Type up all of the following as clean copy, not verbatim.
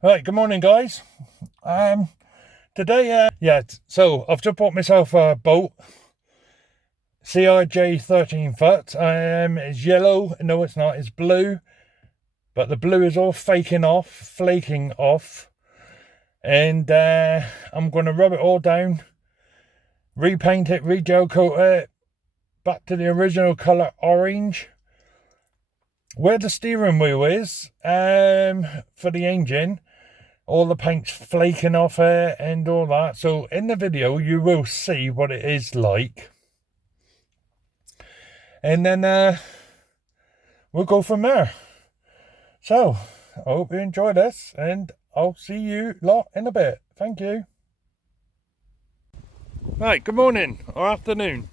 Right, good morning, guys. Today, so I've just bought myself a boat, CRJ 13 foot. It's yellow. No, it's not. It's blue, but the blue is all flaking off, and I'm going to rub it all down, repaint it, re-gel coat it, back to the original color orange. Where the steering wheel is, for the engine, all the paint's flaking off it and all that. So in the video you will see what it is like, and then we'll go from there. So I hope you enjoy this, and I'll see you lot in a bit. Thank you. Right, good morning or afternoon.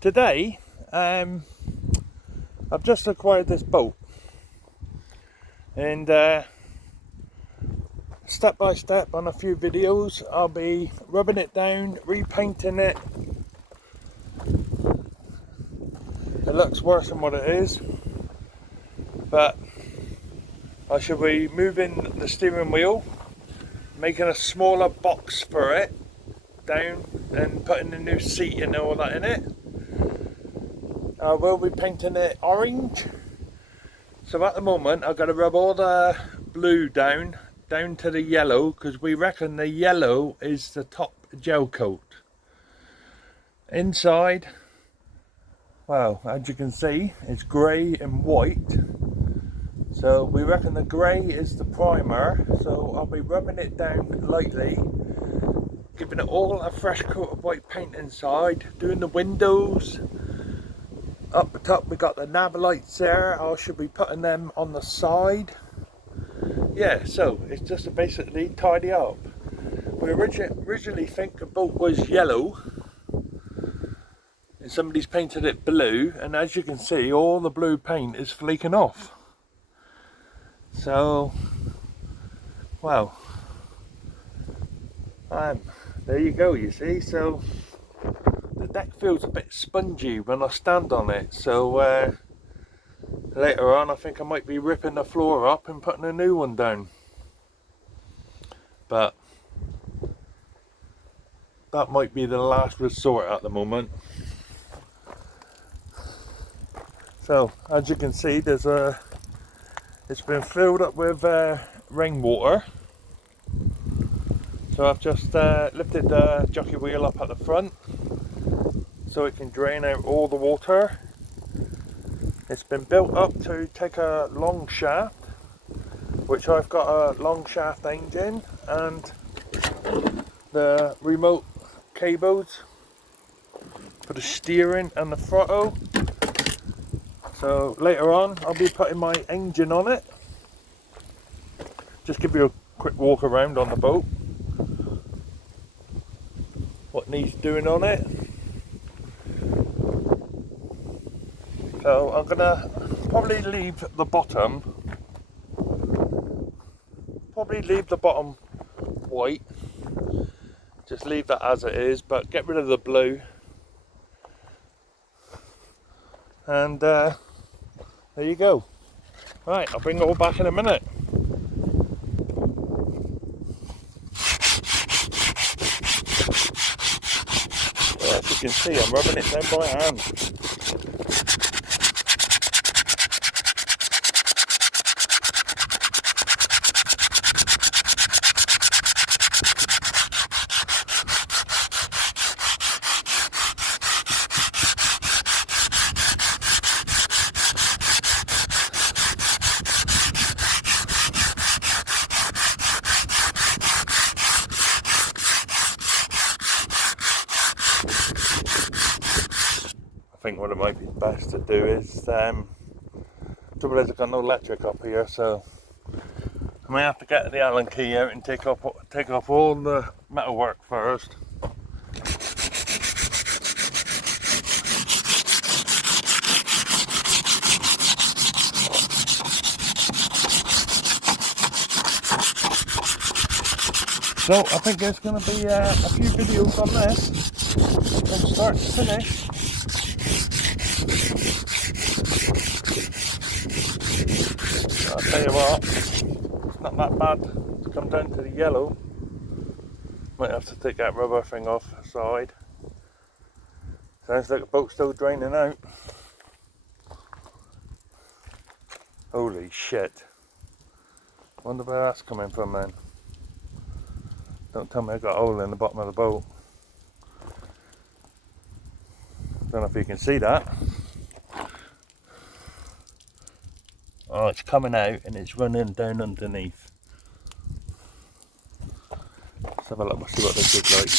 Today I've just acquired this boat, and step by step on a few videos I'll be rubbing it down, repainting it. It looks worse than what it is, but I shall be moving the steering wheel, making a smaller box for it down, and putting a new seat and all that in it. I will be painting it orange. So at the moment I've got to rub all the blue down to the yellow, because we reckon the yellow is the top gel coat. Inside, well, as you can see, it's grey and white. So we reckon the grey is the primer. So I'll be rubbing it down lightly, giving it all a fresh coat of white paint inside, doing the windows. Up the top we got the nav lights there. I should be putting them on the side. Yeah, so it's just to basically tidy up. We originally think the boat was yellow, and somebody's painted it blue, and as you can see all the blue paint is flaking off. So, well, there you go, you see. So the deck feels a bit spongy when I stand on it, so later on I think I might be ripping the floor up and putting a new one down, but that might be the last resort at the moment. So as you can see, it's been filled up with rainwater. So I've just lifted the jockey wheel up at the front so it can drain out all the water. It's been built up to take a long shaft, which I've got a long shaft engine and the remote cables for the steering and the throttle. So later on I'll be putting my engine on it. Just give you a quick walk around on the boat, what needs doing on it. So I'm gonna probably leave the bottom white, just leave that as it is, but get rid of the blue, and there you go. Right, I'll bring it all back in a minute. Well, as you can see, I'm rubbing it down by hand. I think what it might be best to do is, trouble is I've got no electric up here, so I may have to get the Allen key out and take off all the metalwork first. So I think there's going to be a few videos on this from start to finish. I'll tell you what, not that bad to come down to the yellow. Might have to take that rubber thing off the side. Sounds like the boat's still draining out. Holy shit. Wonder where that's coming from then. Don't tell me I got a hole in the bottom of the boat. Don't know if you can see that. Oh, it's coming out and it's running down underneath. Let's have a look, we'll see what this is like.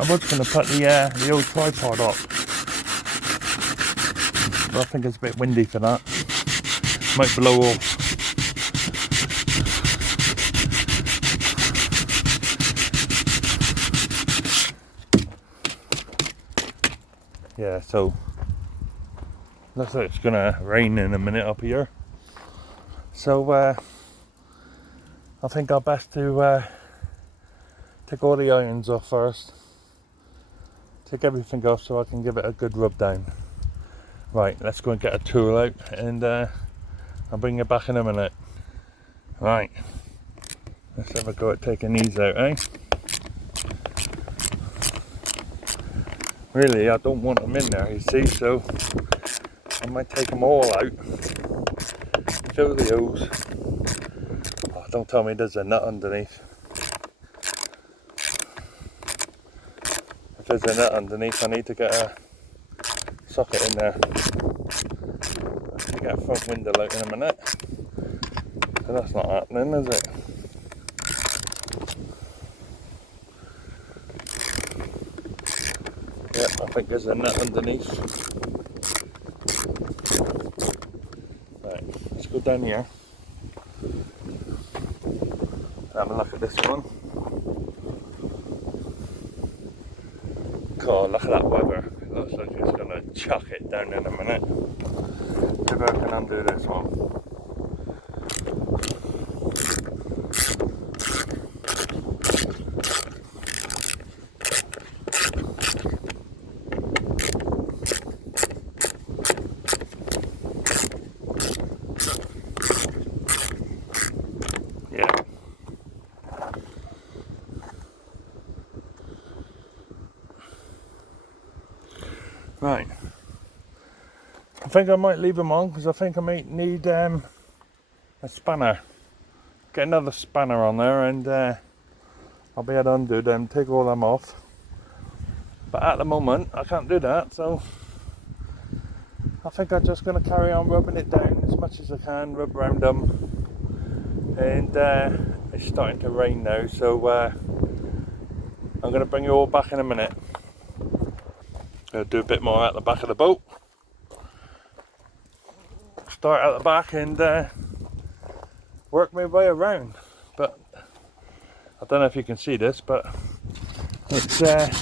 I was going to put the old tripod up, but I think it's a bit windy for that. Might blow off. Yeah, so looks like it's going to rain in a minute up here. So I think I'll best to take all the irons off first. Take everything off so I can give it a good rub down. Right, let's go and get a tool out and I'll bring you back in a minute. Right, let's have a go at taking these out, eh? Really, I don't want them in there, you see, so I might take them all out. Fill the holes. Oh, don't tell me there's a nut underneath. If there's a nut underneath, I need to get a socket in there. I can get a front window out in a minute. So that's not happening, is it? Yep, I think there's a nut underneath. Right, let's go down here. Have a look at this one. God, look at that weather. It looks like it's going to chuck it down in a minute. Maybe I can undo this one. Yeah. Right, I think I might leave them on because I think I might need a spanner. Get another spanner on there and I'll be able to undo them, take all them off. But at the moment I can't do that, so I think I'm just going to carry on rubbing it down as much as I can, rub around them. And it's starting to rain now, so I'm going to bring you all back in a minute. I'll do a bit more at the back of the boat. Start at the back and work my way around. But I don't know if you can see this, but it's starting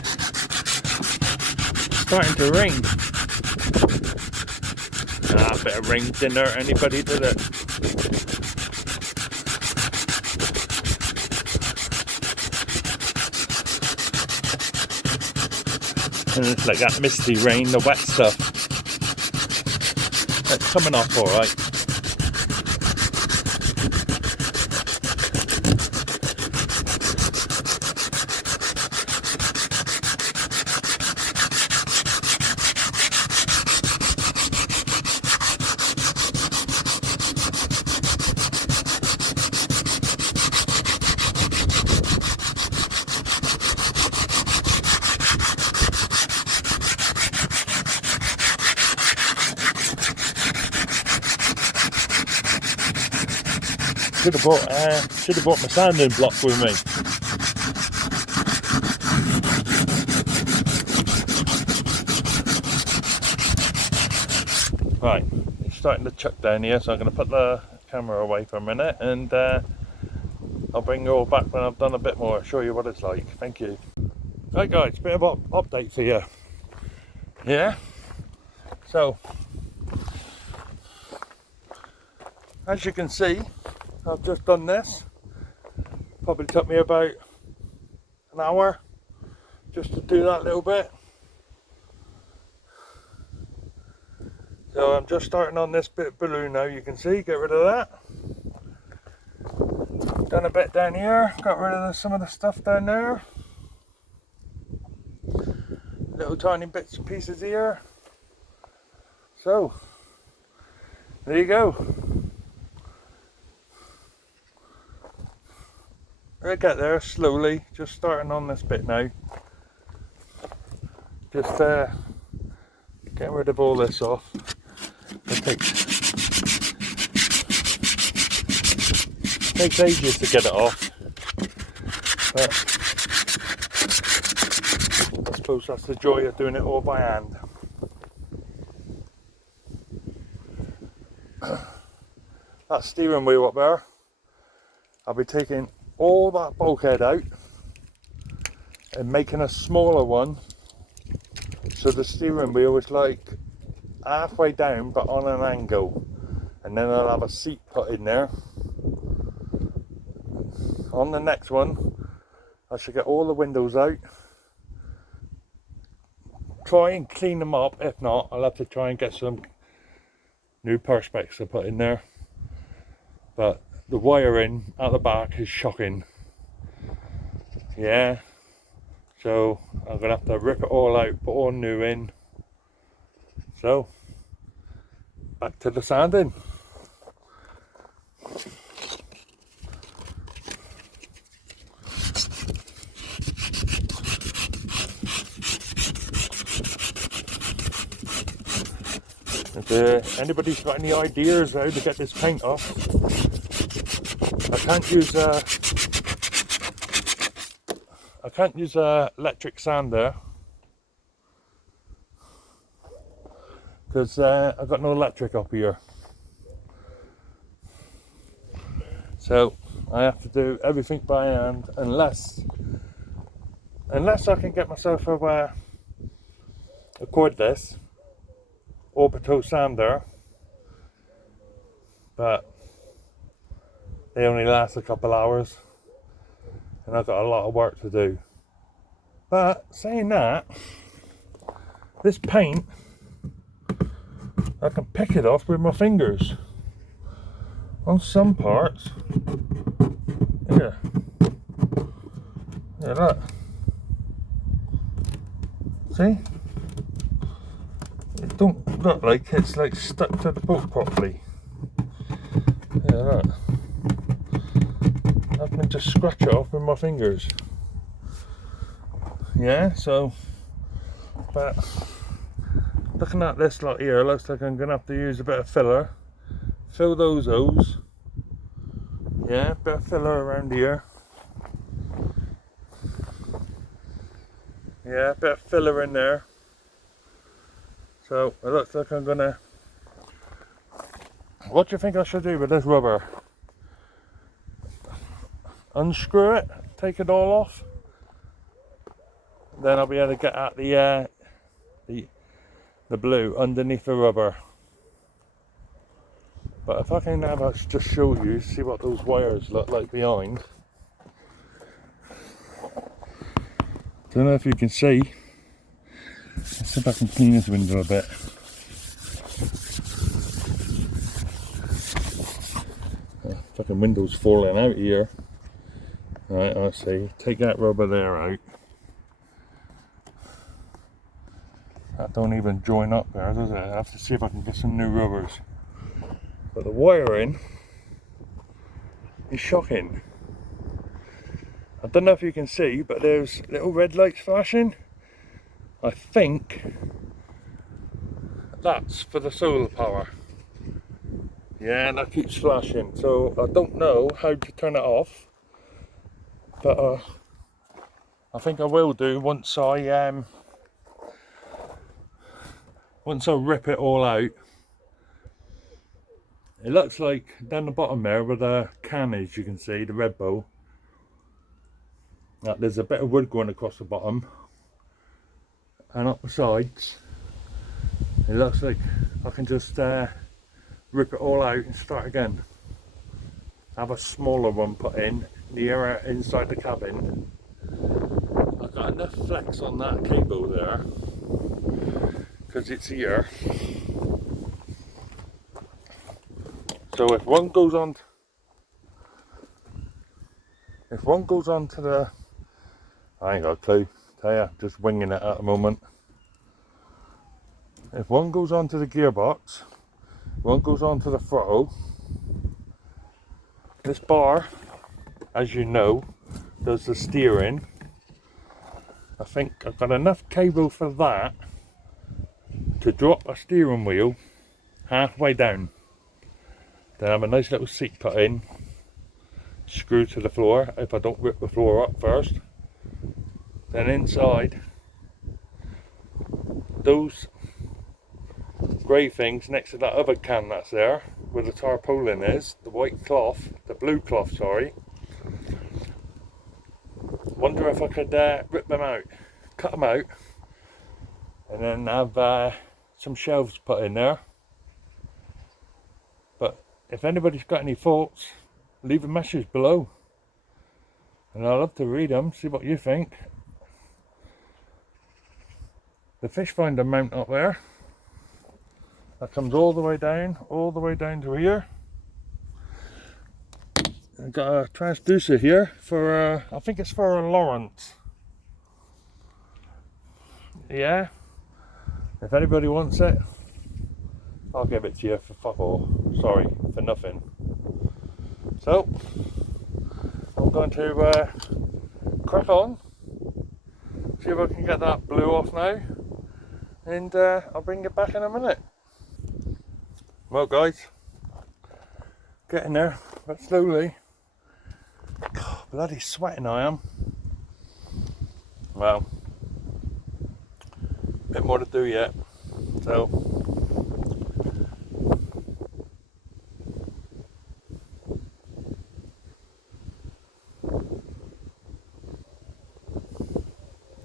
to rain. A bit of rain didn't hurt anybody, did it? And it's like that misty rain, the wet stuff. It's coming off alright. Should have brought my sanding block with me. Right, it's starting to chuck down here, so I'm going to put the camera away for a minute, and I'll bring you all back when I've done a bit more, show you what it's like. Thank you. Right guys, bit of update for you. Yeah, so as you can see, I've just done this. Probably took me about an hour just to do that little bit. So I'm just starting on this bit of balloon now, you can see, get rid of that. Done a bit down here, got rid of some of the stuff down there. Little tiny bits and pieces here. So, there you go. We'll get there slowly, just starting on this bit now. Just getting rid of all this off. It takes ages to get it off, but I suppose that's the joy of doing it all by hand. That steering wheel up there, I'll be taking all that bulkhead out and making a smaller one, so the steering wheel is like halfway down but on an angle, and then I'll have a seat put in there. On the next one I should get all the windows out, try and clean them up. If not, I'll have to try and get some new perspex to put in there, but the wiring at the back is shocking. Yeah, so I'm gonna have to rip it all out, put all new in. So back to the sanding. If anybody's got any ideas how to get this paint off, I can't use a electric sander because I've got no electric up here. So I have to do everything by hand, unless I can get myself a cordless orbital sander, but they only last a couple hours and I've got a lot of work to do. But saying that, this paint, I can pick it off with my fingers on some parts. Here, look, see, it don't look like it's like stuck to the boat properly. Yeah, look, I can just scratch it off with my fingers. Yeah, so, but looking at this lot here, looks like I'm gonna have to use a bit of filler, fill those O's. Yeah, bit of filler around here. Yeah, bit of filler in there. So it looks like I'm gonna. What do you think I should do with this rubber? Unscrew it, take it all off, then I'll be able to get at the blue underneath the rubber. But if I can have a, just show you, see what those wires look like behind. Don't know if you can see. Let's see if I can clean this window a bit. Fucking window's falling out here. Right, let's see. Take that rubber there out. That don't even join up there, does it? I have to see if I can get some new rubbers. But the wiring is shocking. I don't know if you can see, but there's little red lights flashing. I think that's for the solar power. Yeah, and that keeps flashing. So I don't know how to turn it off, but I think I will do once I rip it all out. It looks like down the bottom there where the can is, you can see the red bow, that there's a bit of wood going across the bottom, and up the sides it looks like I can just rip it all out and start again. Have a smaller one put in nearer inside the cabin. I've got enough flex on that cable there because it's here. So if one goes on to the, I ain't got a clue, tell ya, just winging it at the moment. If one goes onto the gearbox, one goes onto the throttle. This bar, as you know, does the steering. I think I've got enough cable for that to drop a steering wheel halfway down. Then have a nice little seat put in, screw to the floor if I don't rip the floor up first. Then inside, those grey things next to that other can that's there, where the tarpaulin is, the white cloth, the blue cloth, sorry. Wonder if I could rip them out, cut them out, and then have some shelves put in there. But if anybody's got any thoughts, leave a message below, and I'd love to read them, see what you think. The fish finder mount up there, that comes all the way down to here. I've got a transducer here for, I think it's for a Lawrence. Yeah, if anybody wants it, I'll give it to you for fuck all. Sorry, for nothing. So, I'm going to crack on, see if I can get that blue off now, and I'll bring it back in a minute. Well guys, getting there, but slowly. God, bloody sweating I am. Well, a bit more to do yet, so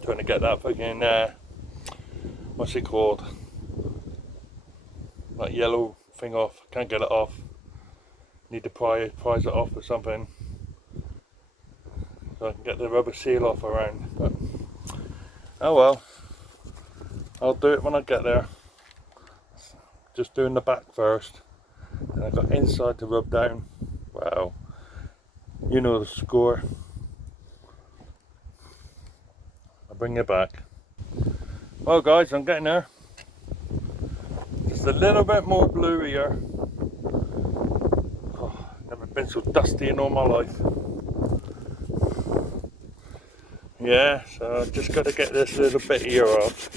trying to get that fucking what's it called, that yellow thing off. Can't get it off, need to prise it off or something so I can get the rubber seal off around. But oh well, I'll do it when I get there. Just doing the back first, and I've got inside to rub down. Wow, you know the score. I'll bring it back. Well guys, I'm getting there. Just a little bit more blue here. Oh, never been so dusty in all my life. Yeah, so I've just got to get this little bit here off.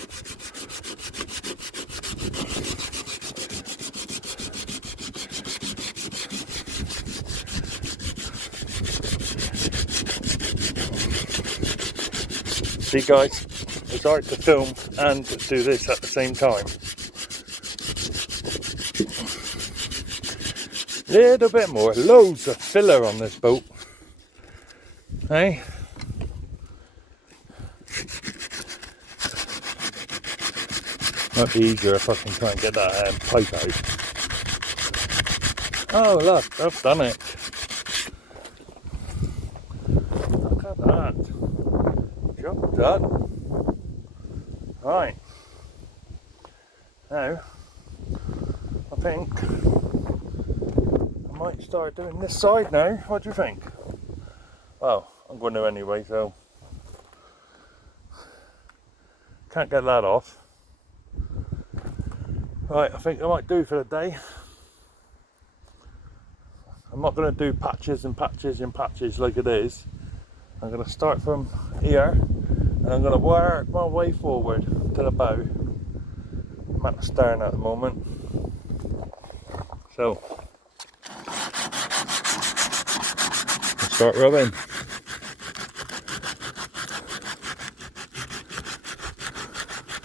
See guys, it's hard to film and do this at the same time. Little bit more, loads of filler on this boat. Hey? Might be easier if I can try and get that pipe out. Oh look, I've done it. Look at that. Job done. Right. Now, I think I might start doing this side now. What do you think? Well, I'm going to anyway, so can't get that off. Right, I think I might do for the day. I'm not going to do patches and patches and patches like it is. I'm going to start from here, and I'm going to work my way forward to the bow. I'm at the stern at the moment. So, I'll start rubbing.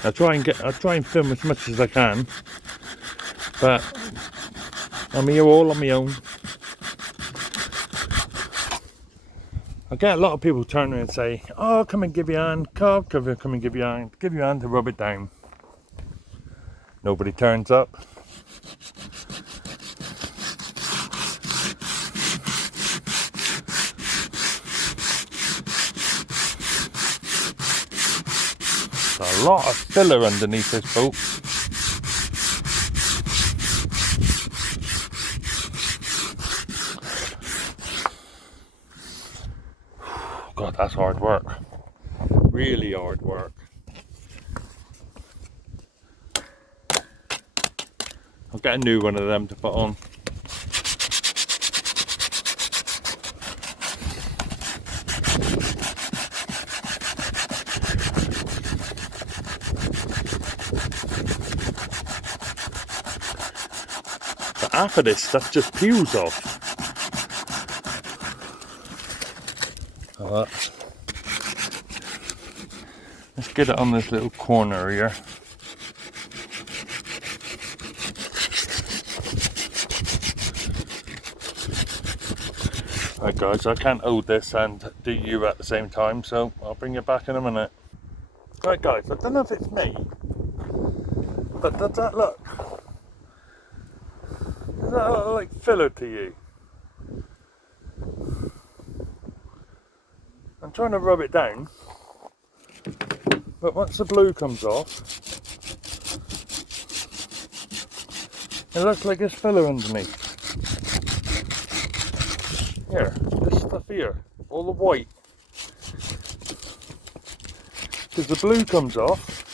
I'll try and film as much as I can, but I'm here all on my own. I get a lot of people turn around and say, oh, come and give you a hand, come and give you a hand to rub it down. Nobody turns up. There's a lot of filler underneath this boat. God, that's hard work. Really hard work. I'll get a new one of them to put on. But after this stuff just peels off. Let's get it on this little corner here. Right guys, I can't hold this and do you at the same time, so I'll bring you back in a minute. Right guys, I don't know if it's me, but does that look? Does that look like filler to you? I'm trying to rub it down, but once the blue comes off, it looks like it's filler underneath. Here, this stuff here, all the white. Because the blue comes off,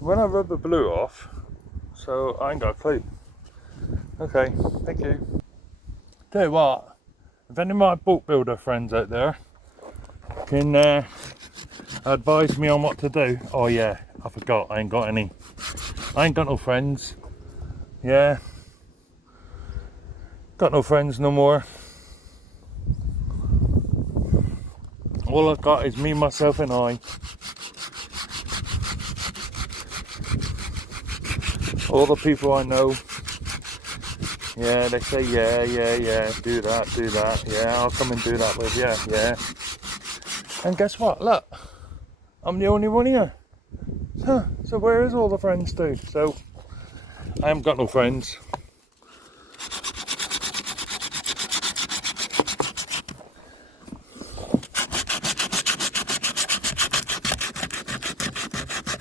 when I rub the blue off, so I ain't got a clue. Okay, thank you. Tell you what, if any of my boat builder friends out there can advise me on what to do. Oh yeah, I forgot, I ain't got any. I ain't got no friends. Yeah, got no friends no more. All I've got is me, myself and I. All the people I know, yeah, they say yeah, do that, yeah, I'll come and do that with you, yeah. And guess what, look, I'm the only one here. Huh, so where is all the friends to? So, I haven't got no friends.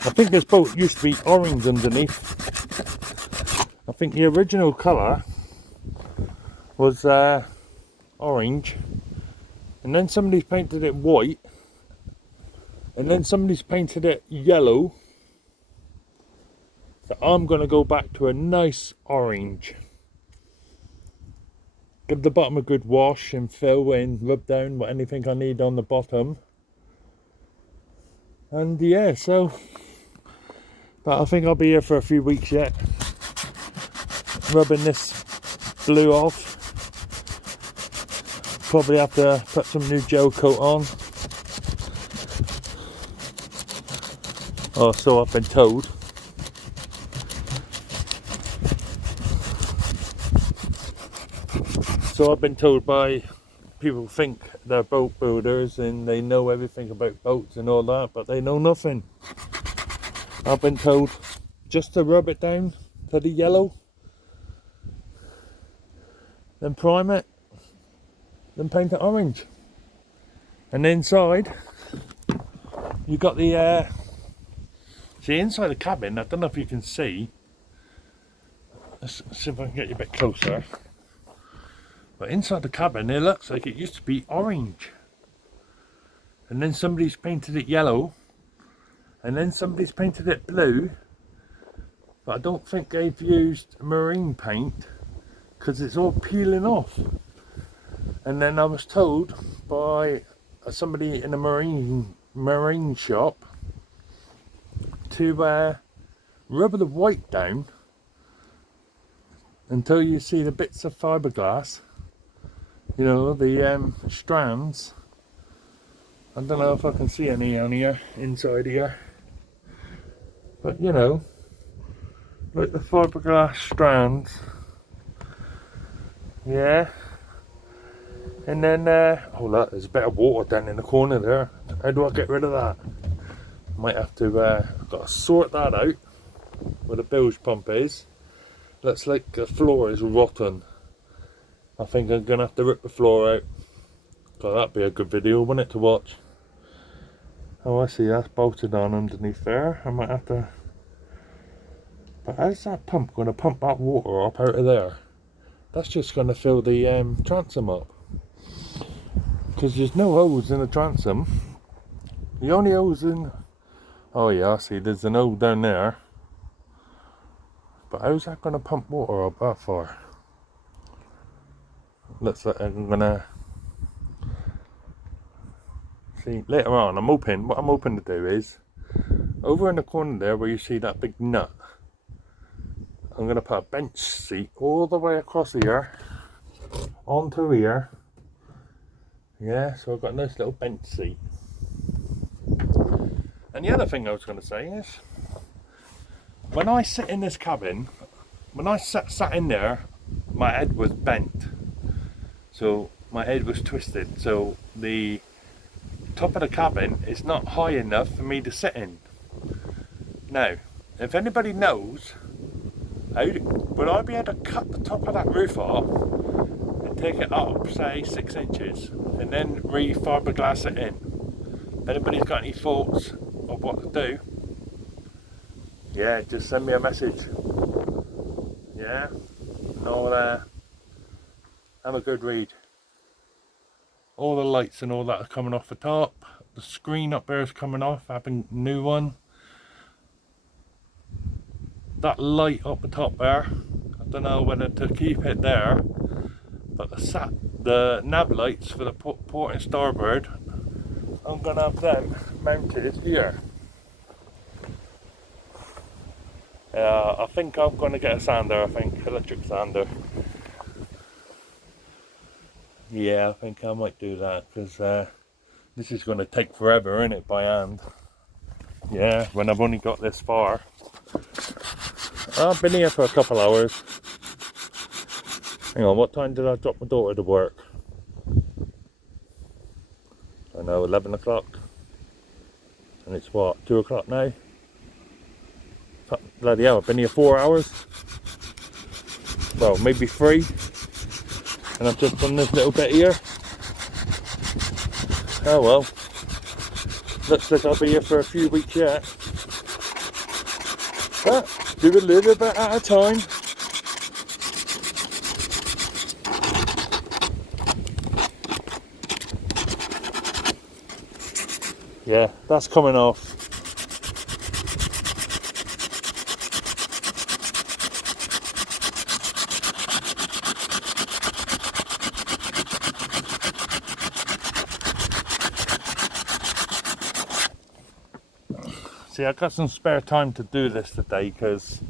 I think this boat used to be orange underneath. I think the original colour was orange, and then somebody's painted it white, and then somebody's painted it yellow. So I'm going to go back to a nice orange. Give the bottom a good wash and fill and rub down anything I need on the bottom. And yeah, so, but I think I'll be here for a few weeks yet, rubbing this blue off. Probably have to put some new gel coat on. Or so I've been told. So I've been told by people who think they're boat builders and they know everything about boats and all that, but they know nothing. I've been told just to rub it down to the yellow, then prime it, then paint it orange. And inside, you got the, see inside the cabin, I don't know if you can see, let's see if I can get you a bit closer. But inside the cabin, it looks like it used to be orange. And then somebody's painted it yellow. And then somebody's painted it blue. But I don't think they've used marine paint, because it's all peeling off. And then I was told by somebody in a marine shop to rub the white down until you see the bits of fiberglass. You know, the strands. I don't know if I can see any on here, inside here. But you know, like the fiberglass strands. Yeah. And then, oh look, there's a bit of water down in the corner there. How do I get rid of that? Might have to, got to sort that out, where the bilge pump is. Looks like the floor is rotten. I think I'm going to have to rip the floor out. God, that'd be a good video, wouldn't it, to watch? Oh, I see, that's bolted on underneath there. I might have to... But how's that pump going to pump that water up out of there? That's just going to fill the transom up. Because there's no holes in the transom. The only holes in... Oh yeah, I see, there's an hole down there. But how's that going to pump water up that far? Looks like I'm going to... See, later on, what I'm hoping to do is, over in the corner there where you see that big nut, I'm going to put a bench seat all the way across here, onto here. Yeah, so I've got a nice little bench seat. And the other thing I was going to say is, when I sit in this cabin, when I sat in there, my head was bent. So my head was twisted. So the top of the cabin is not high enough for me to sit in. Now, if anybody knows, would I be able to cut the top of that roof off and take it up, say 6 inches, and then re-fiberglass it in? If anybody's got any thoughts of what to do, yeah, just send me a message. Yeah, and I'll have a good read. All the lights and all that are coming off the top. The screen up there is coming off, having a new one. That light up the top there, I don't know whether to keep it there, but the nav lights for the port and starboard, I'm going to have them mounted here. I think I'm going to get a sander, electric sander. Yeah, I think I might do that, because this is going to take forever, isn't it, by hand? Yeah, when I've only got this far. I've been here for a couple hours. Hang on, what time did I drop my daughter to work? I know, 11 o'clock. And it's what, 2 o'clock now? Bloody hell, I've been here 4 hours. Well, maybe 3. And I've just done this little bit here. Oh well. Looks like I'll be here for a few weeks yet. But do a little bit at a time. Yeah, that's coming off. See, I got some spare time to do this today because,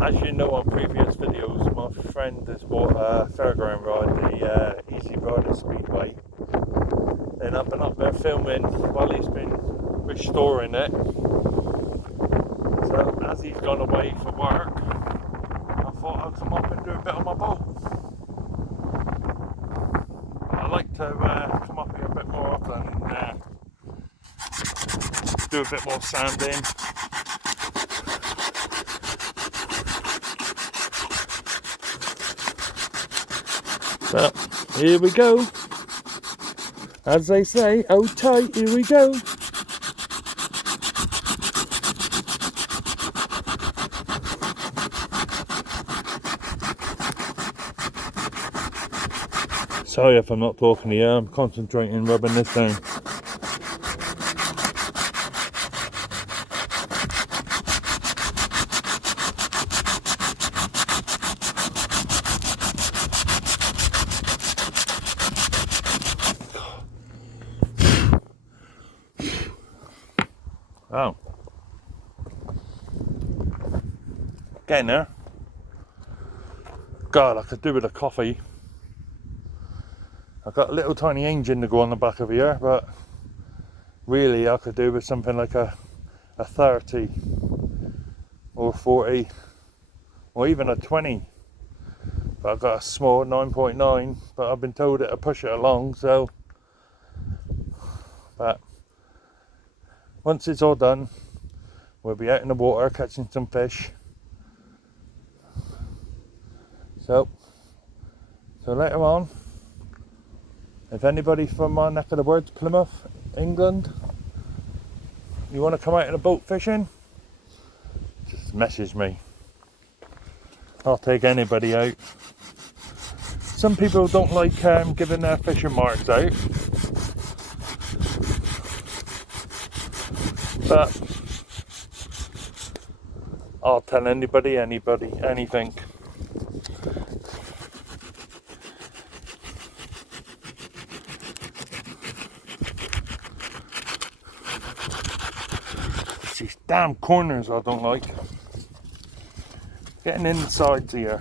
as you know on previous videos, my friend has bought a fairground ride, the Easy Rider Speedway, and I've been up there filming while he's been restoring it. So as he's gone away for work, I thought I'd come up and do a bit on my boat. I like to come up here a bit more often and do a bit more sanding. So here we go. As they say, oh tight, here we go. Sorry if I'm not talking to you, I'm concentrating rubbing this down. Oh. Getting there. God, I could do with a coffee. I've got a little tiny engine to go on the back of here, but really I could do with something like a a 30 or 40 or even a 20. But I've got a small 9.9, but I've been told it'll push it along, so. But once it's all done, we'll be out in the water catching some fish. So later on, if anybody from my neck of the woods, Plymouth, England, you want to come out in a boat fishing, just message me. I'll take anybody out. Some people don't like giving their fishing marks out, but I'll tell anybody, anything. It's these damn corners I don't like. Getting in the sides here.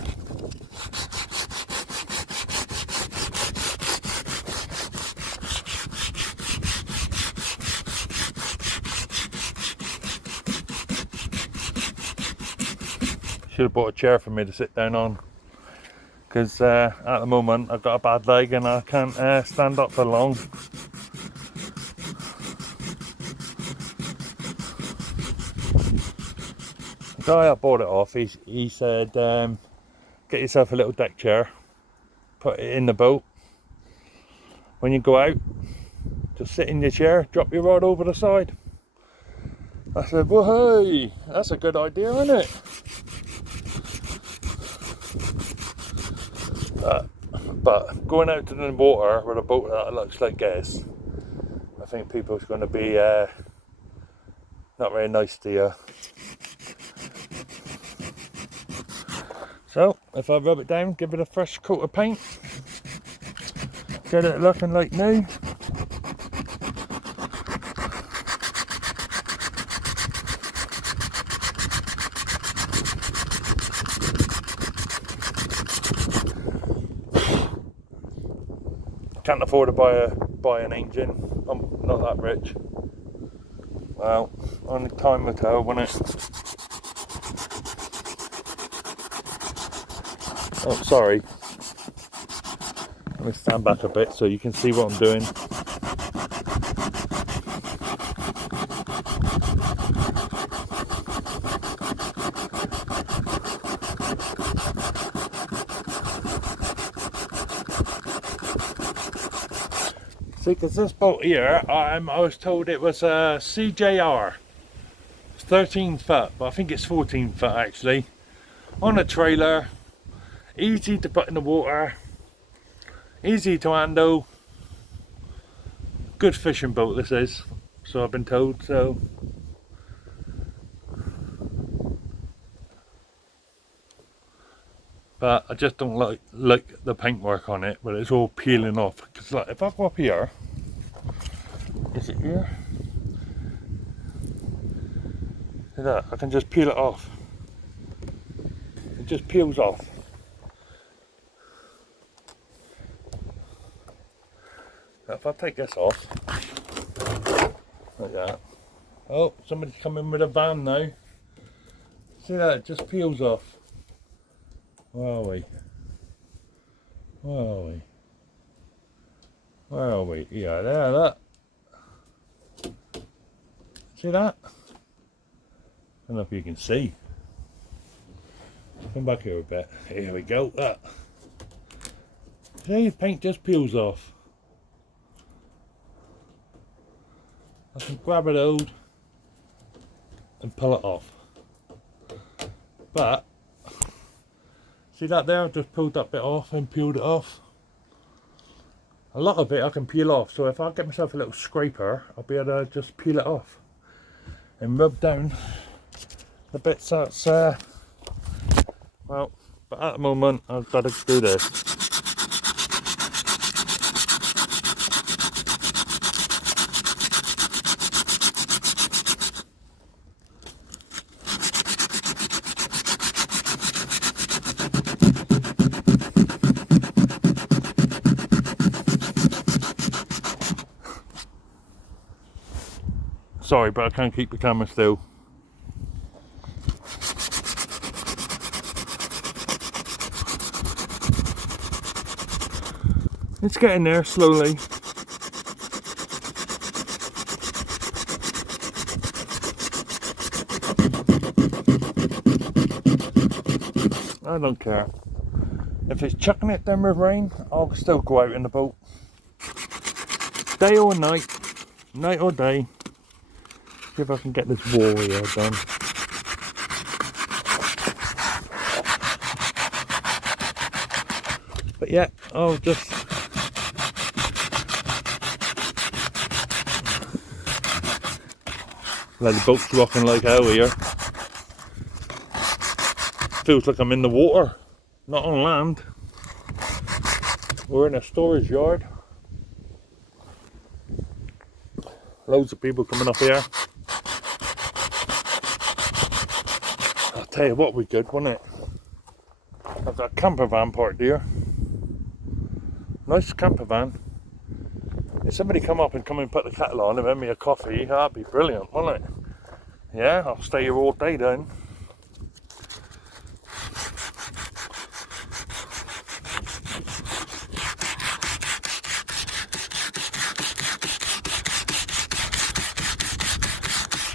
Should have bought a chair for me to sit down on, because at the moment I've got a bad leg and I can't stand up for long. The guy I bought it off, he said get yourself a little deck chair, put it in the boat. When you go out, just sit in your chair, drop your rod over the side. I said, well, hey, that's a good idea, isn't it? But going out to the water with a boat that looks like this, I think people's going to be not very nice to you. So if I rub it down, give it a fresh coat of paint, get it looking like new. Can't afford to buy an engine. I'm not that rich. Well, only time will tell, won't it? Oh, sorry. Let me stand back a bit so you can see what I'm doing. See, because this boat here, I was told it was a CJR, 13 foot, but I think it's 14 foot actually, on a trailer, easy to put in the water, easy to handle, good fishing boat this is, so I've been told. So but I just don't like the paintwork on it, but it's all peeling off. Because like, if I go up here, is it here? See that? I can just peel it off. It just peels off. Now if I take this off, like that. Oh, somebody's coming with a van now. See that? It just peels off. Where are we? Where are we? Where are we? Yeah, there, that. See that? I don't know if you can see. Come back here a bit. Here we go. That. See, the paint just peels off. I can grab it hold and pull it off. But see that there? I've just pulled that bit off and peeled it off. A lot of it I can peel off, so if I get myself a little scraper, I'll be able to just peel it off and rub down the bits that's well, but at the moment I've got to do this. Sorry, but I can't keep the camera still. It's getting there slowly. I don't care. If it's chucking it down with rain, I'll still go out in the boat. Day or night, night or day. See if I can get this wall here done. But yeah, I'll just the boat's rocking like hell here. Feels like I'm in the water, not on land. We're in a storage yard. Loads of people coming up here. I'll tell you what, we good, wasn't it? I've got a camper van parked here. Nice camper van. If somebody come up and come and put the kettle on and make me a coffee, that'd be brilliant, wouldn't it? Yeah, I'll stay here all day then.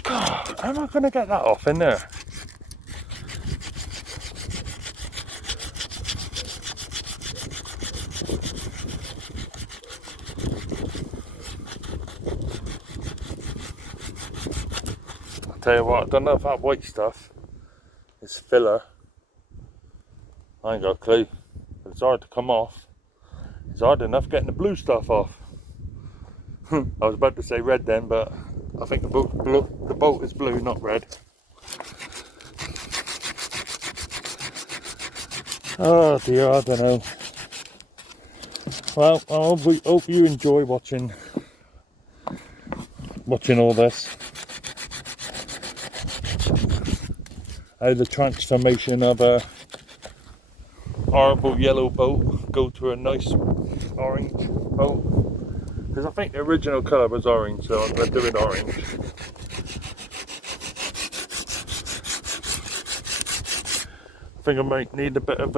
God, how am I going to get that off in there? Tell you what, I don't know if that white stuff is filler. I ain't got a clue. But it's hard to come off. It's hard enough getting the blue stuff off. I was about to say red then, but I think the boat is blue, not red. Oh dear, I don't know. Well, I hope you enjoy watching all this. How the transformation of a horrible yellow boat go to a nice orange boat. Because I think the original colour was orange, so I'm going to do it orange. I think I might need a bit of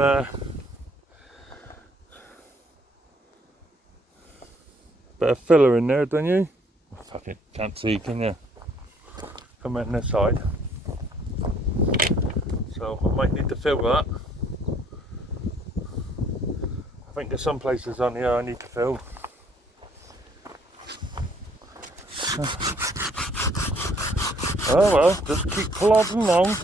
filler in there, don't you? Fucking can't see, can you? Come in this side. So I might need to fill that. I think there's some places on here I need to fill. Oh well, just keep plodding along.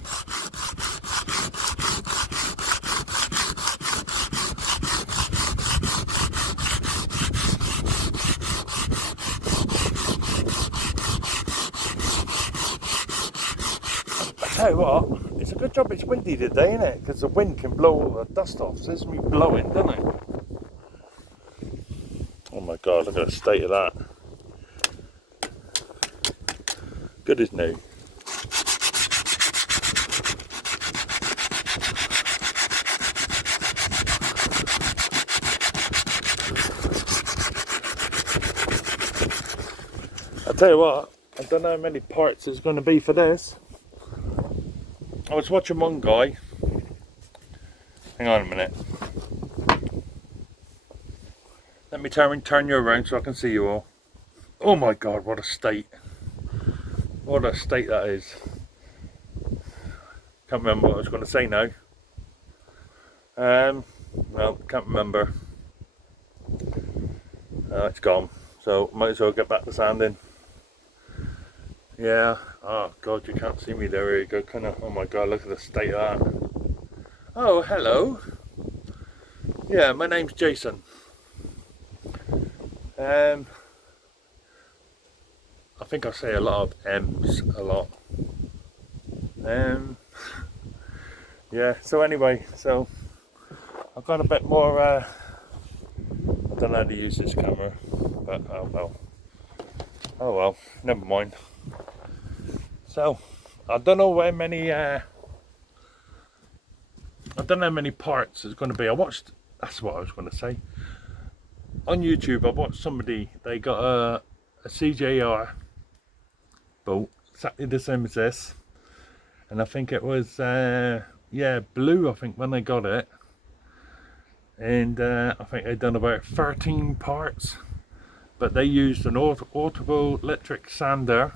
I tell you what, it's a good job it's windy today, isn't it? Because the wind can blow all the dust off. So it's me blowing, doesn't it? Oh my god, look at the state of that. Good as new. I tell you what, I don't know how many parts there's going to be for this. I was watching one guy. Hang on a minute. Let me turn you around so I can see you all. Oh my god, what a state. What a state that is. Can't remember what I was going to say now. Well, can't remember. It's gone. So might as well get back to sanding. Yeah. Oh god, you can't see me there. Here you go. Kind of. Oh my god, look at the state of that. Oh, hello. Yeah, my name's Jason. I think I say a lot of M's a lot. Yeah, so anyway, so I've got a bit more, I don't know how to use this camera, but oh well, never mind. So, I don't know how many, I don't know how many parts there's going to be. That's what I was going to say. On YouTube, I watched somebody, they got a CJR boat, exactly the same as this. And I think it was, yeah, blue, I think, when they got it. And I think they'd done about 13 parts. But they used an audible electric sander.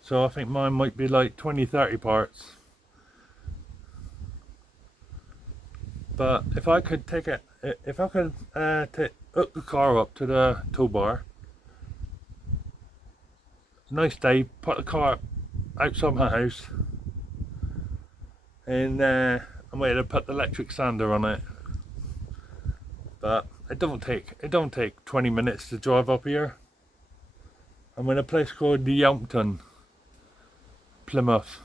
So I think mine might be like 20-30 parts. But if I could take it, if I could hook the car up to the tow bar, nice day, put the car outside my house, and I'm ready to put the electric sander on it. But it don't take 20 minutes to drive up here. I'm in a place called Yampton, Plymouth.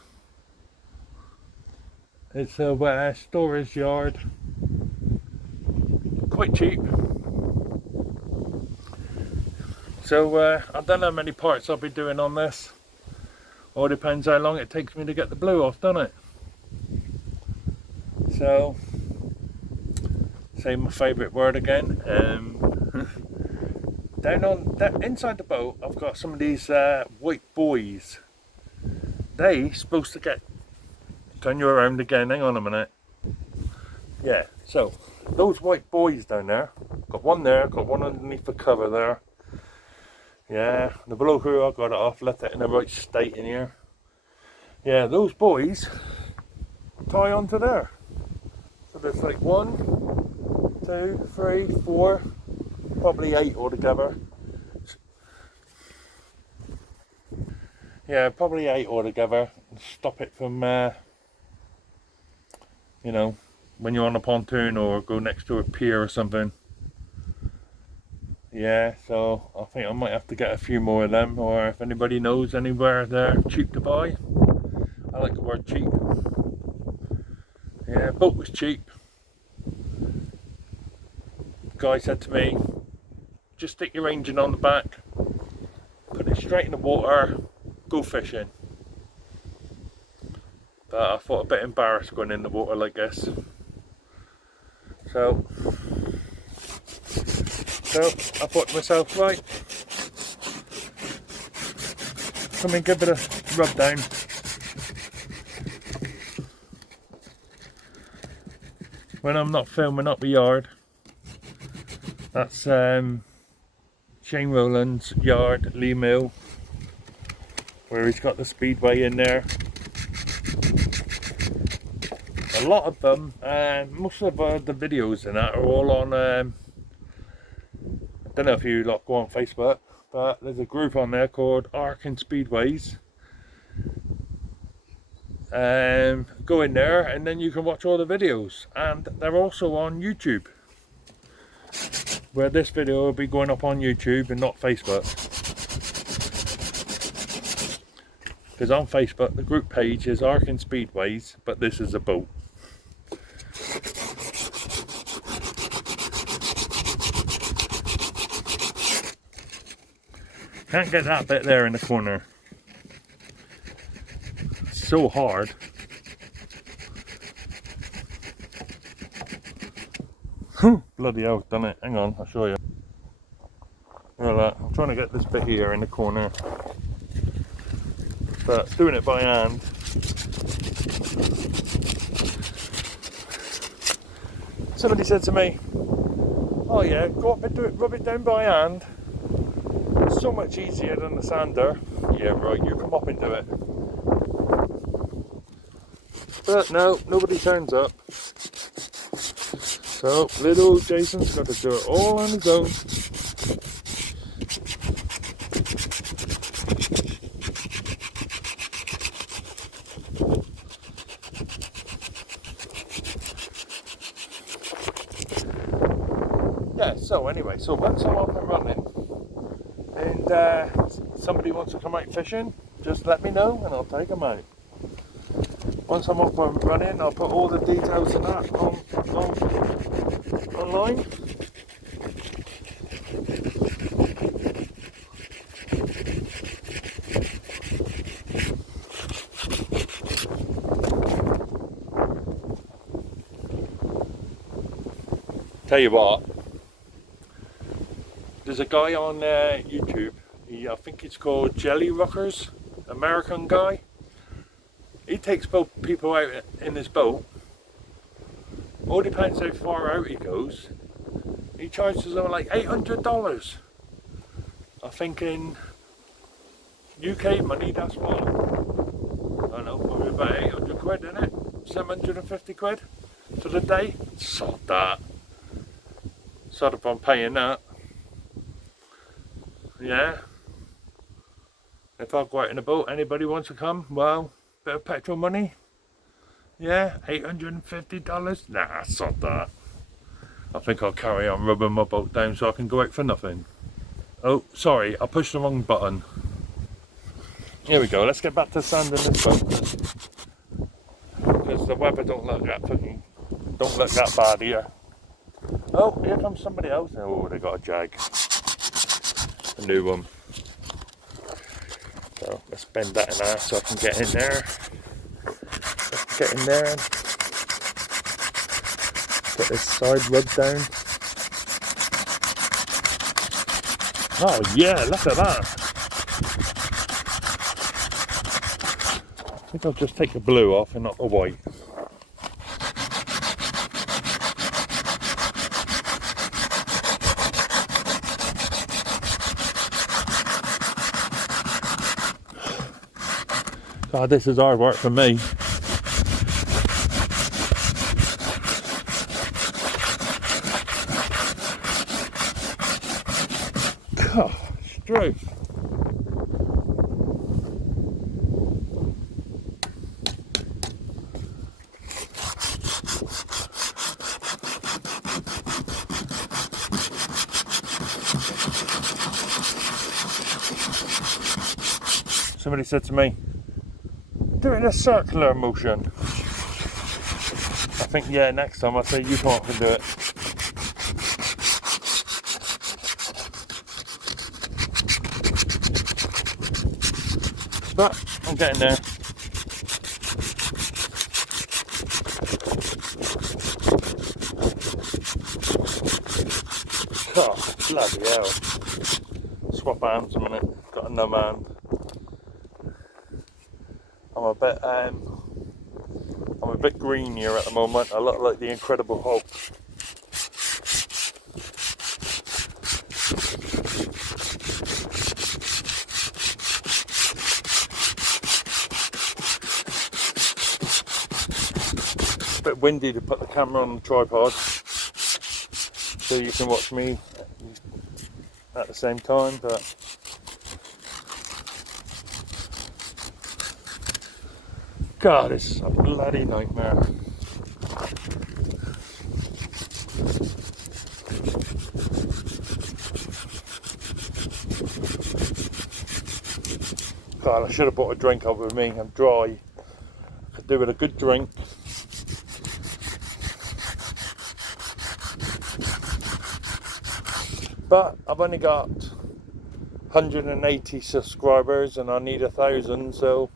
It's a storage yard, quite cheap. So I don't know how many parts I'll be doing on this. All depends how long it takes me to get the blue off, doesn't it? So, say my favourite word again. Inside the boat, I've got some of these white buoys. They supposed to get. Turn you around again. Hang on a minute. Yeah. So those white buoys down there. Got one there. Got one underneath the cover there. Yeah. The bloke who I got it off left it in the right state in here. Yeah. Those buoys tie onto there. So there's like 1, 2, 3, 4, probably 8 altogether. Yeah, probably 8 altogether. Stop it from, you know, when you're on a pontoon or go next to a pier or something. Yeah, so I think I might have to get a few more of them, or if anybody knows anywhere they're cheap to buy. I like the word cheap. Yeah, boat was cheap. Guy said to me, just stick your engine on the back, put it straight in the water, go fishing. But I thought a bit embarrassed going in the water like this. So I thought to myself, right, come and give it a rub down. When I'm not filming up the yard, that's Shane Rowland's yard, Lee Mill, where he's got the speedway in there. A lot of them, most of the videos in that are all on, I don't know if you lot go on Facebook, but there's a group on there called Arc and Speedways. Go in there and then you can watch all the videos, and they're also on YouTube, where this video will be going up on YouTube and not Facebook. Because on Facebook the group page is Arc and Speedways, but this is a boat. Can't get that bit there in the corner. It's so hard. Bloody hell, done it. Hang on, I'll show you. Look at that. I'm trying to get this bit here in the corner, but doing it by hand. Somebody said to me, oh yeah, go up and do it, rub it down by hand. It's so much easier than the sander. Yeah, right, you come up and do it. But no, nobody turns up. So little Jason's got to do it all on his own. Yeah, so anyway, so once I'm up and running and somebody wants to come out fishing, just let me know and I'll take them out. Once I'm up and running, I'll put all the details of that online. Tell you what, there's a guy on YouTube, he I think it's called Jelly Rockers, American guy. He takes people out in his boat. All depends how far out he goes. He charges them like $800. I think in UK money that's what, I don't know, probably about 800 quid, isn't it? 750 quid for the day. Sod that. Sod if I'm paying that. Yeah. If I go out in a boat, anybody wants to come, well, bit of petrol money. Yeah, $850. Nah, sod that. I think I'll carry on rubbing my boat down so I can go out for nothing. Oh, sorry, I pushed the wrong button. Here we go, let's get back to sand in this boat. Because the weather don't look that bad here. Oh, here comes somebody else. Oh, they got a jag. A new one. So let's bend that in half so I can get in there. Let's get in there and get this side rubbed down. Oh yeah, look at that. I think I'll just take the blue off and not the white. God, this is hard work for me. God, Struth. Somebody said to me, do it in a circular motion. I think, yeah, next time I'll say you can't do it. But I'm getting there. Oh, bloody hell. Swap hands a minute. Got a numb hand. I'm a bit green here at the moment. I look like the Incredible Hulk. It's a bit windy to put the camera on the tripod so you can watch me at the same time, but God, it's a bloody nightmare. God, I should have bought a drink up with me. I'm dry. Could do with a good drink. But I've only got 180 subscribers and I need 1,000, so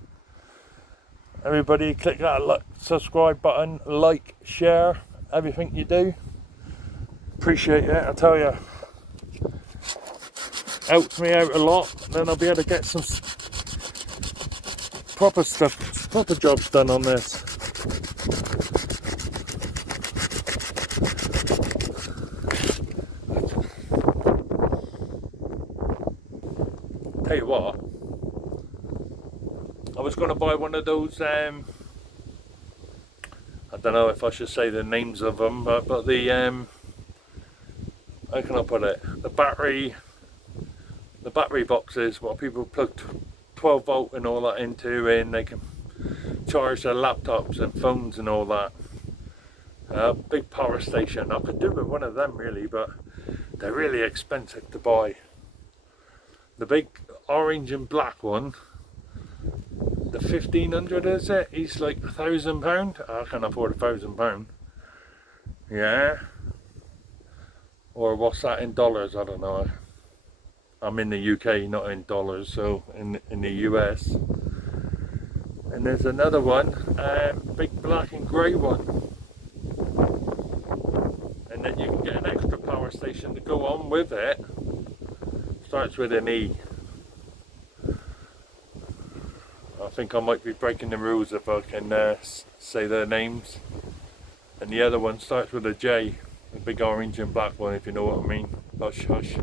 everybody click that subscribe button, like, share, everything you do. Appreciate it, I tell you. Helps me out a lot, then I'll be able to get some proper stuff, proper jobs done on this. Tell you what, I was going to buy one of those, I don't know if I should say the names of them, but the, how can I put it, the battery boxes, what people plug 12 volt and all that into, and they can charge their laptops and phones and all that. Big power station. I could do with one of them really, but they're really expensive to buy. The big orange and black one, the 1500 is it? He's like £1,000. I can't afford £1,000. Yeah. Or what's that in dollars? I don't know. I'm in the UK, not in dollars, so in the US. And there's another one, big black and grey one. And then you can get an extra power station to go on with it. Starts with an E. I think I might be breaking the rules if I can say their names. And the other one starts with a J, the big orange and black one, if you know what I mean. Hush hush.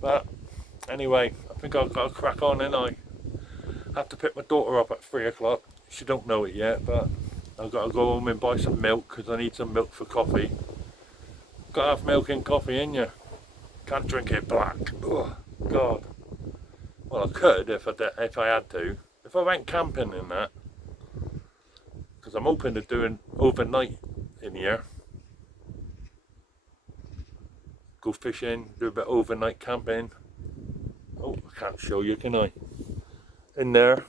But anyway, I think I've got to crack on, and I have to pick my daughter up at 3 o'clock. She don't know it yet, but I've got to go home and buy some milk because I need some milk for coffee. Got to have milk and coffee in you. Can't drink it black. Ugh, God. Well, I could if I had to. If I went camping in that, because I'm open to doing overnight in here. Go fishing, do a bit of overnight camping. Oh, I can't show you, can I? In there.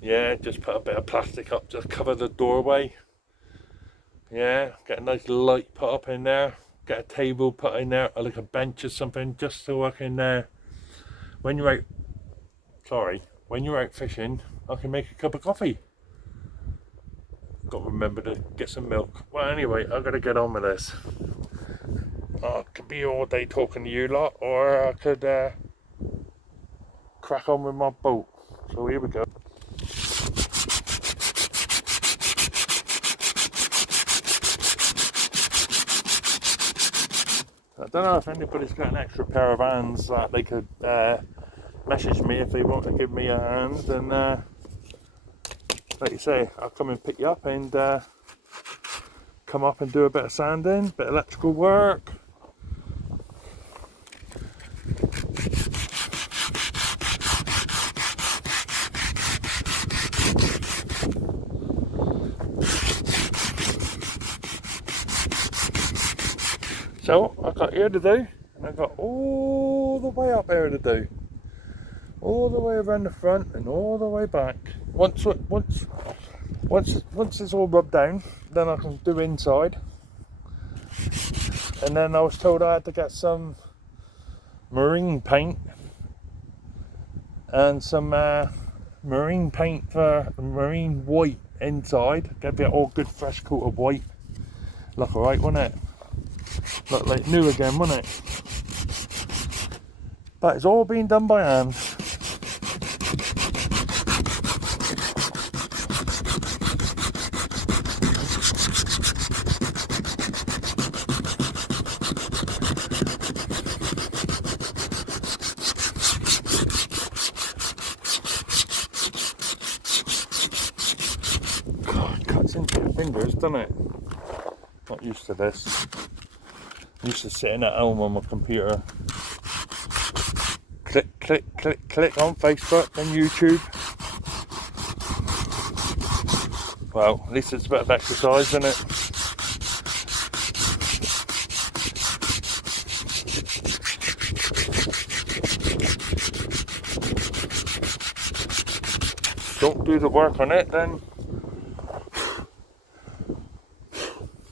Yeah, just put a bit of plastic up, just cover the doorway. Yeah, get a nice light put up in there. Get a table put in there, or like a bench or something, just so I can, when you're out fishing, I can make a cup of coffee. Got to remember to get some milk. Well, anyway, I've got to get on with this. I could be all day talking to you lot, or I could crack on with my boat. So here we go. I don't know if anybody's got an extra pair of hands that they could message me if they want to give me a hand, and like you say, I'll come and pick you up and come up and do a bit of sanding, bit of electrical work. So I've got here to do, and I've got all the way up here to do, all the way around the front and all the way back. Once it's all rubbed down, then I can do inside. And then I was told I had to get some marine paint and some marine paint for marine white inside. Get it all good fresh coat of white. Look alright, wouldn't it? Look like new again, wouldn't it? But it's all been done by hand. God, it cuts into your fingers, doesn't it? Not used to this. I'm used to sitting at home on my computer. Click, click, click, click on Facebook and YouTube. Well, at least it's a bit of exercise, isn't it? Don't do the work on it, then.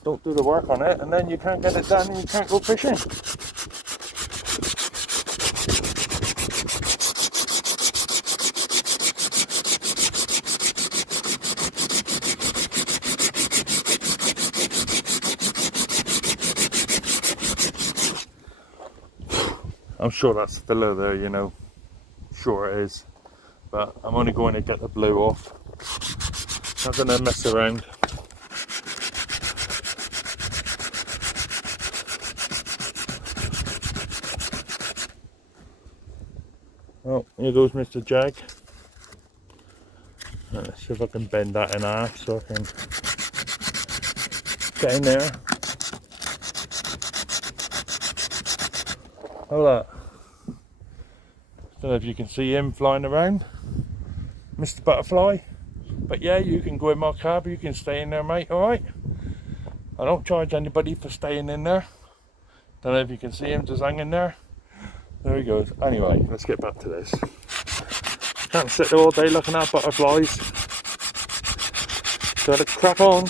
Don't do the work on it, and then you can't get it done and you can't go fishing. I'm sure that's filler there, you know. Sure it is. But I'm only going to get the blue off. Not going to mess around. Oh, here goes Mr. Jag. Let's see if I can bend that in half so I can get in there. Hold that. Don't know if you can see him flying around, Mr. Butterfly. But yeah, you can go in my cab, you can stay in there, mate, alright? I don't charge anybody for staying in there. Don't know if you can see him just hanging there. There he goes. Anyway, let's get back to this. Can't sit there all day looking at butterflies. Gotta crack on.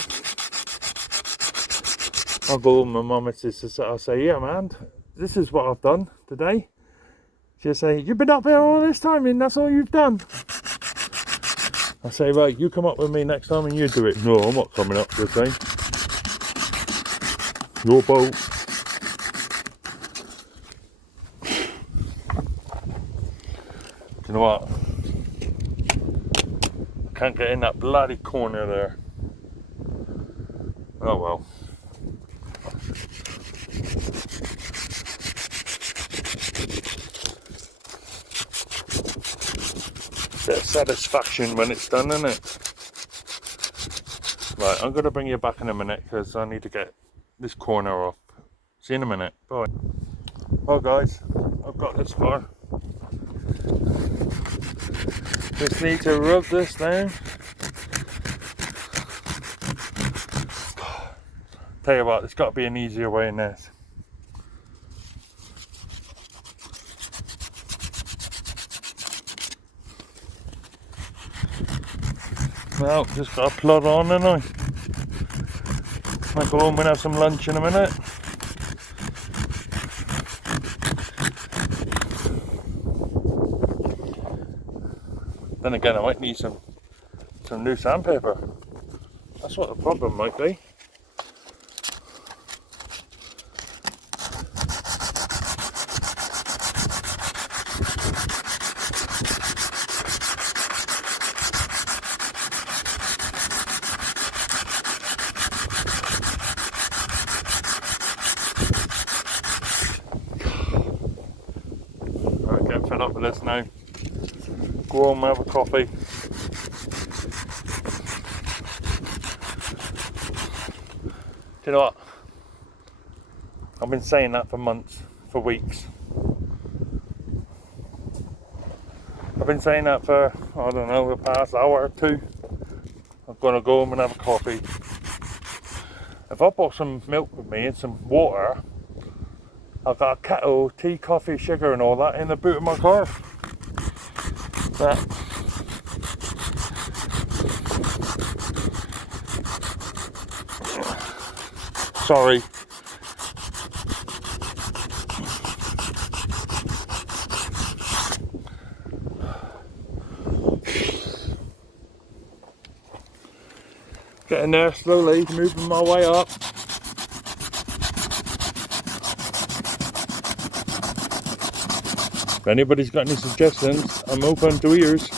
I'll go home, my mum and sister, I'll say, yeah man, this is what I've done today. She'll say, you've been up here all this time and that's all you've done. I say, right, you come up with me next time and you do it. No, I'm not coming up, you'll say. Your boat. you know what? I can't get in that bloody corner there. Oh well. Bit of satisfaction when it's done, isn't it? Right, I'm going to bring you back in a minute because I need to get this corner off. See you in a minute. Bye. Well guys, I've got this far. Just need to rub this down. Tell you what, there's got to be an easier way in this. Well, just got to plod on, and I might go home and have some lunch in a minute. Then again, I might need some new sandpaper. That's what the problem might be. Right, get fed up with this now. Go home and have a coffee. Do you know what? I've been saying that for months, for weeks. I've been saying that for, I don't know, the past hour or two. I'm going to go home and have a coffee. If I bought some milk with me and some water, I've got a kettle, tea, coffee, sugar and all that in the boot of my car. That. Sorry. Getting there slowly, moving my way up. If anybody's got any suggestions, I'm open to ears.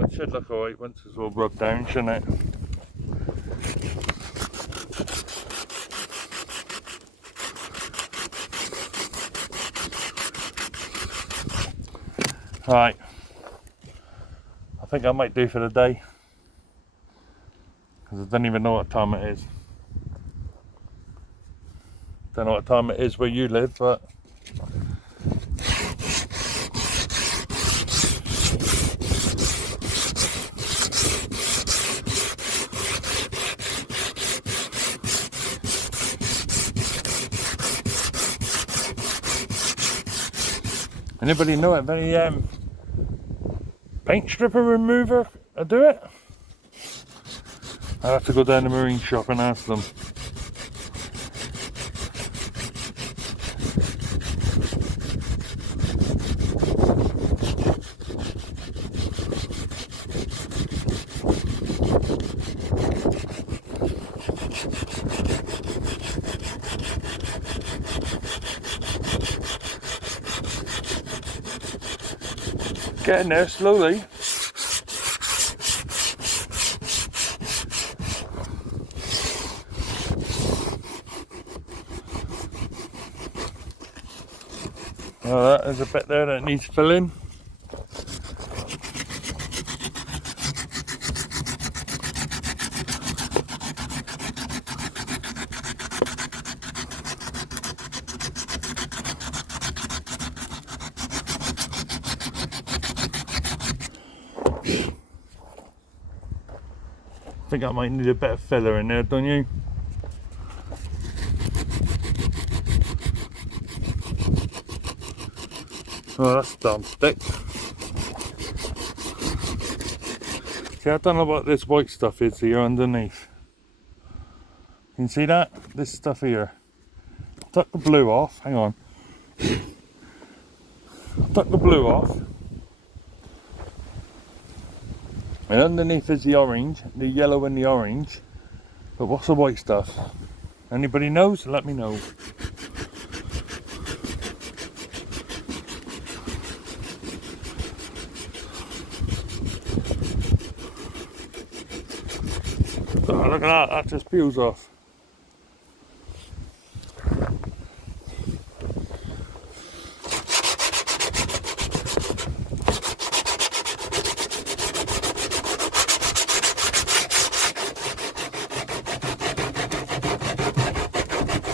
It should look alright once it's all rubbed down, shouldn't it? Right, I think I might do for the day, because I don't even know what time it is. Don't know what time it is where you live, but anybody know of any paint stripper remover to do it? I'll have to go down the marine shop and ask them. Getting there slowly. Well, there's a bit there that needs filling. I think I might need a bit of filler in there, don't you? Oh, that's damn thick. See, I don't know what this white stuff is here underneath. You can see that? This stuff here. Took the blue off, hang on. Took the blue off. And underneath is the orange, the yellow and the orange. But what's the white stuff? Anybody knows? Let me know. Oh, look at that just peels off.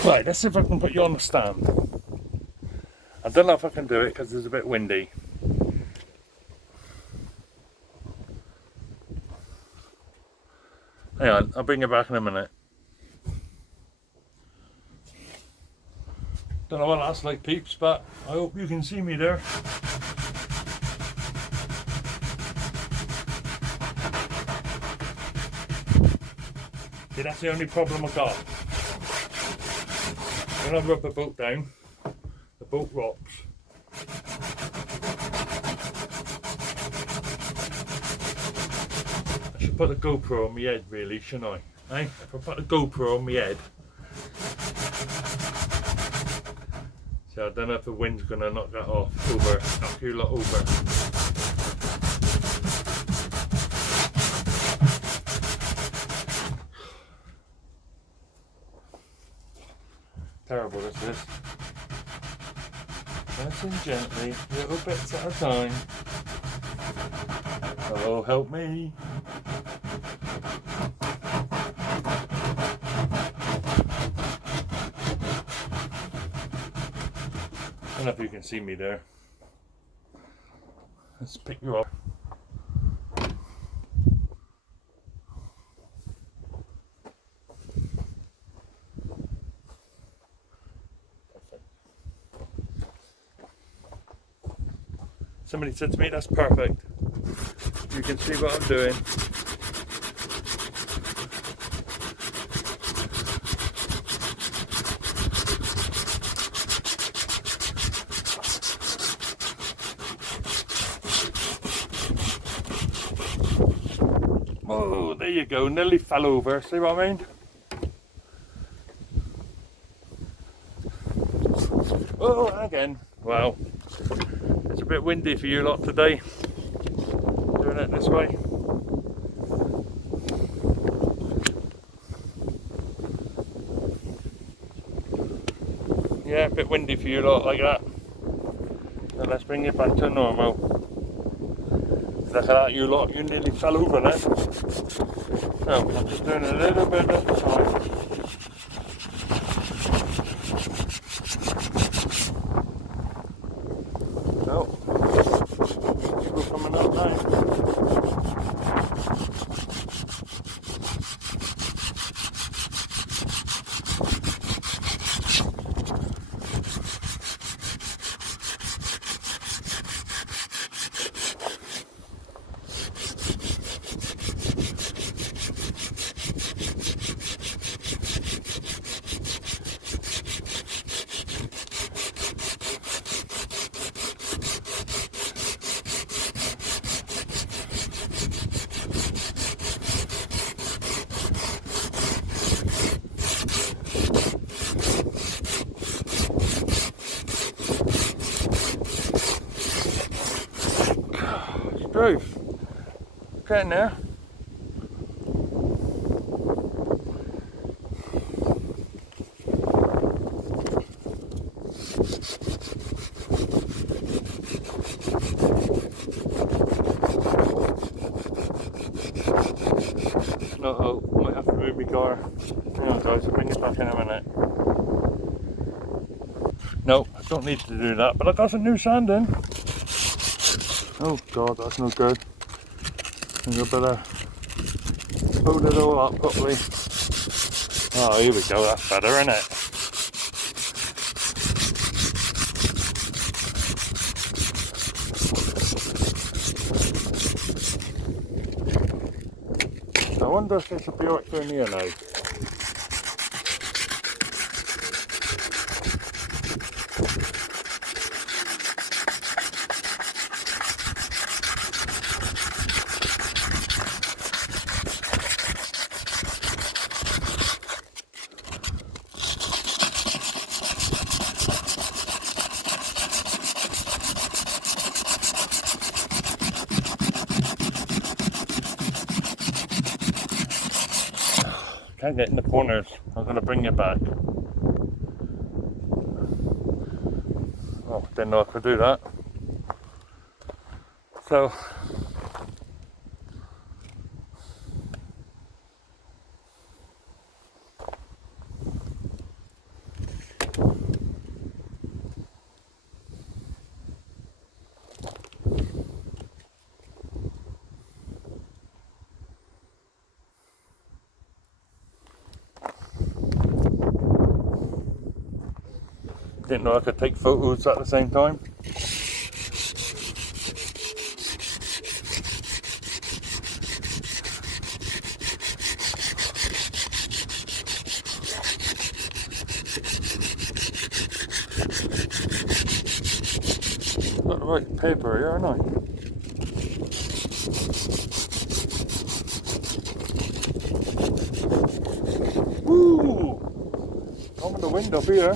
Right, let's see if I can put you on the stand. I don't know if I can do it because it's a bit windy. Hang on, I'll bring you back in a minute. Don't know what that's like, peeps, but I hope you can see me there. See, that's the only problem I got. When I rub the boat down, the boat rocks. I should put a GoPro on my head really, shouldn't I? If I put a GoPro on my head. So I don't know if the wind's going to knock that off, knock you lot over. Terrible this is. Nice and gently, little bits at a time. Oh, help me. I don't know if you can see me there. Let's pick you up. Somebody said to me, that's perfect. You can see what I'm doing. Oh, there you go, nearly fell over, see what I mean? Oh, again, wow. It's a bit windy for you lot today, doing it this way. Yeah, a bit windy for you lot like that. So let's bring it back to normal. Look at that, you lot, you nearly fell over there. So I'm just doing a little bit at a time. Coming up now. Groove. Getting there. Uh-oh, might have to move my car. Hang on guys, I'll bring it back in a minute. No, I don't need to do that, but I got some new sand in. Oh god, that's no good. I better load it all up properly. Oh, here we go, that's better, isn't it? I wonder if this will be alright down here now. can't get in the corners. I'm going to bring it back. Oh, didn't know I could do that. So, didn't know I could take photos at the same time. Got the right paper here, haven't I? Woo! Open the window here.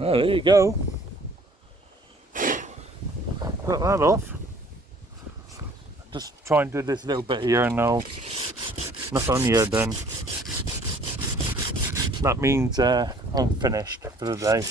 Oh, there you go. Got that off. Just try and do this little bit here and now. Not on here then. That means I'm finished for the day.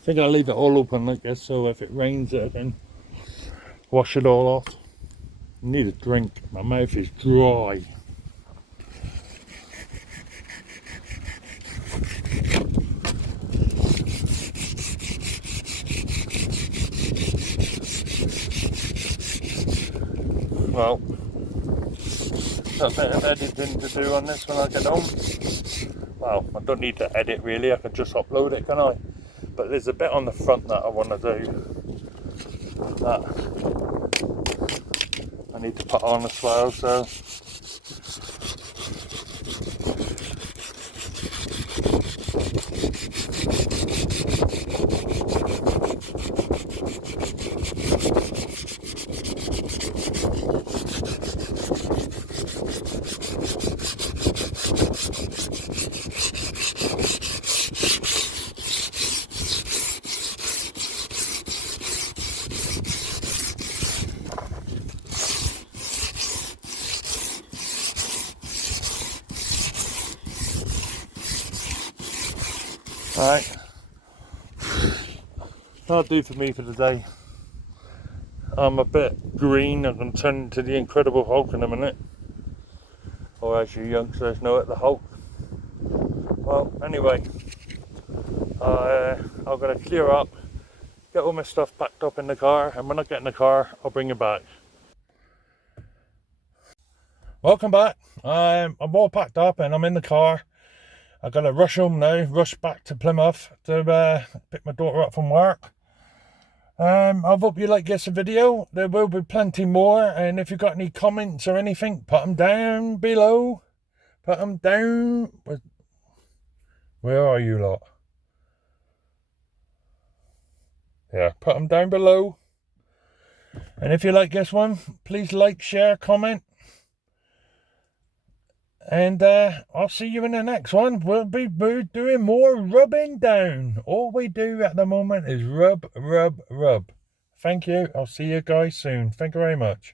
I think I'll leave it all open like this, so if it rains I can wash it all off. I need a drink, my mouth is dry. Well, got a bit of editing to do on this when I get home. Well, I don't need to edit really, I can just upload it, can I? But there's a bit on the front that I want to do that I need to put on as well, so right, that'll do for me for the day. I'm a bit green, I'm going to turn into the Incredible Hulk in a minute. Or as you youngsters know it, the Hulk. Well, anyway, I'm going to clear up, get all my stuff packed up in the car, and when I get in the car, I'll bring it back. Welcome back. I'm all packed up and I'm in the car. I've got to rush home now, rush back to Plymouth to pick my daughter up from work. I hope you like this video. There will be plenty more, and if you've got any comments or anything, put them down below. Put them down. Where are you lot? Yeah, put them down below. And if you like this one, please like, share, comment. And I'll see you in the next one. We'll be doing more rubbing down. All we do at the moment is rub, rub, rub. Thank you. I'll see you guys soon. Thank you very much.